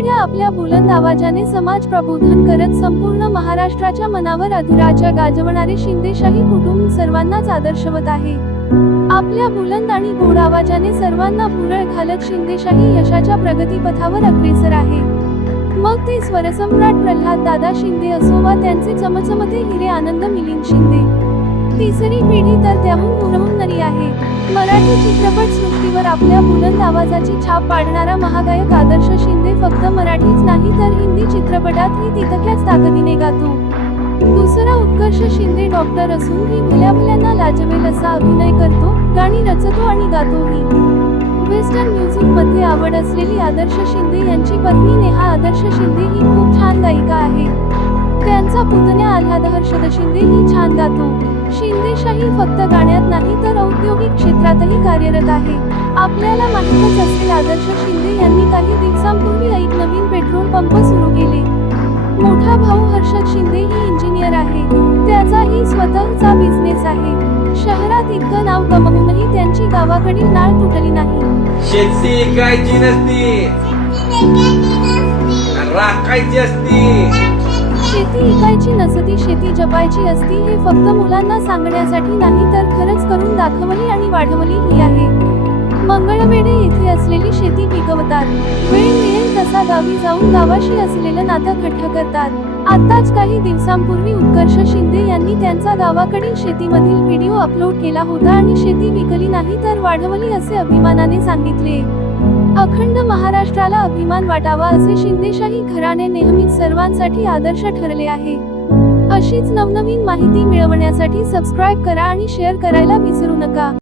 Media आपल्या बुलंद आवाजाने समाज प्रबोधन करत संपूर्ण महाराष्ट्राच्या मनावर अधिराज्य गाजवणारे शिंदेशाही कुटुंब सर्वांनाच आदर्शवत आहे. आपल्या बुलंद आणि गोड आवाजाने सर्वांना भुरळ घालत शिंदेशाही यशाच्या प्रगतीपथावर अग्रेसर आहे. मग ते स्वरसम्राट प्रल्हाद दादा शिंदे असो वा त्यांचे चमचमते हिरे आनंद मिलिंद शिंदे. तिसरी पिढी तर त्याहून हुरहून आहे. मराठी चित्रपट सृष्टीवर आपल्या बुलंद आवाजाची छाप पाडणारा महागायक आदर्श शिंदे फक्त मराठीच नाही तर हिंदी चित्रपटातही तितक्याच ताकदीने गातो. दुसरा उत्कर्ष शिंदे डॉक्टर असूनही भल्या भल्यांना लाजवेल असा अभिनय करतो गाणी रचतो आणि गातोही वेस्टर्न म्युझिकमध्ये आवड असलेली आदर्श शिंदे यांची पत्नी नेहा आदर्श शिंदे ही खूप छान गायिका आहे. त्यांचा पुतण्या आल्हाद हर्षद शिंदे ही छान गातो. शिंदेशाही फक्त गाण्यात नाही तर औद्योगिक क्षेत्रातही कार्यरत आहे. आपल्याला माहीतच असेल आदर्श शिंदे यांनी काही दिवसांपूर्वी एक नवीन पेट्रोल पंप सुरू केले. मोठा भाऊ हर्षद शिंदे ही इंजिनियर आहे. त्याचाही स्वतःचा बिझनेस आहे. शहरात इतकं नाव कमवूनही त्यांची गावाकडील नाळ तुटली नाही. शेती नसती. राखायची असती. शेती इकायची नसती शेती जपायची असती हे फक्त मुलांना सांगण्यासाठी नाही तर खरंच करून दाखवली आणि वाढवली ही आहे. मंगळवेढे येथे असलेली शेती पिकवतात. वेळ मिळेल तसा गावी जाऊन गावाशी असलेलं नातं घट्ट करतात. आताच काही दिवसांपूर्वी उत्कर्ष शिंदे यांनी त्यांचा गावाकडील शेतीमधील व्हिडिओ अपलोड केला होता आणि शेती विकली नाही तर वाढवली असे अभिमानाने सांगितले. अखंड महाराष्ट्राला अभिमान वाटावा असे शिंदेशाही घराणे नेहमीच सर्वांसाठी आदर्श ठरले आहे. अशीच नवनवीन माहिती मिळवण्यासाठी सबस्क्राईब करा आणि शेअर करायला विसरू नका.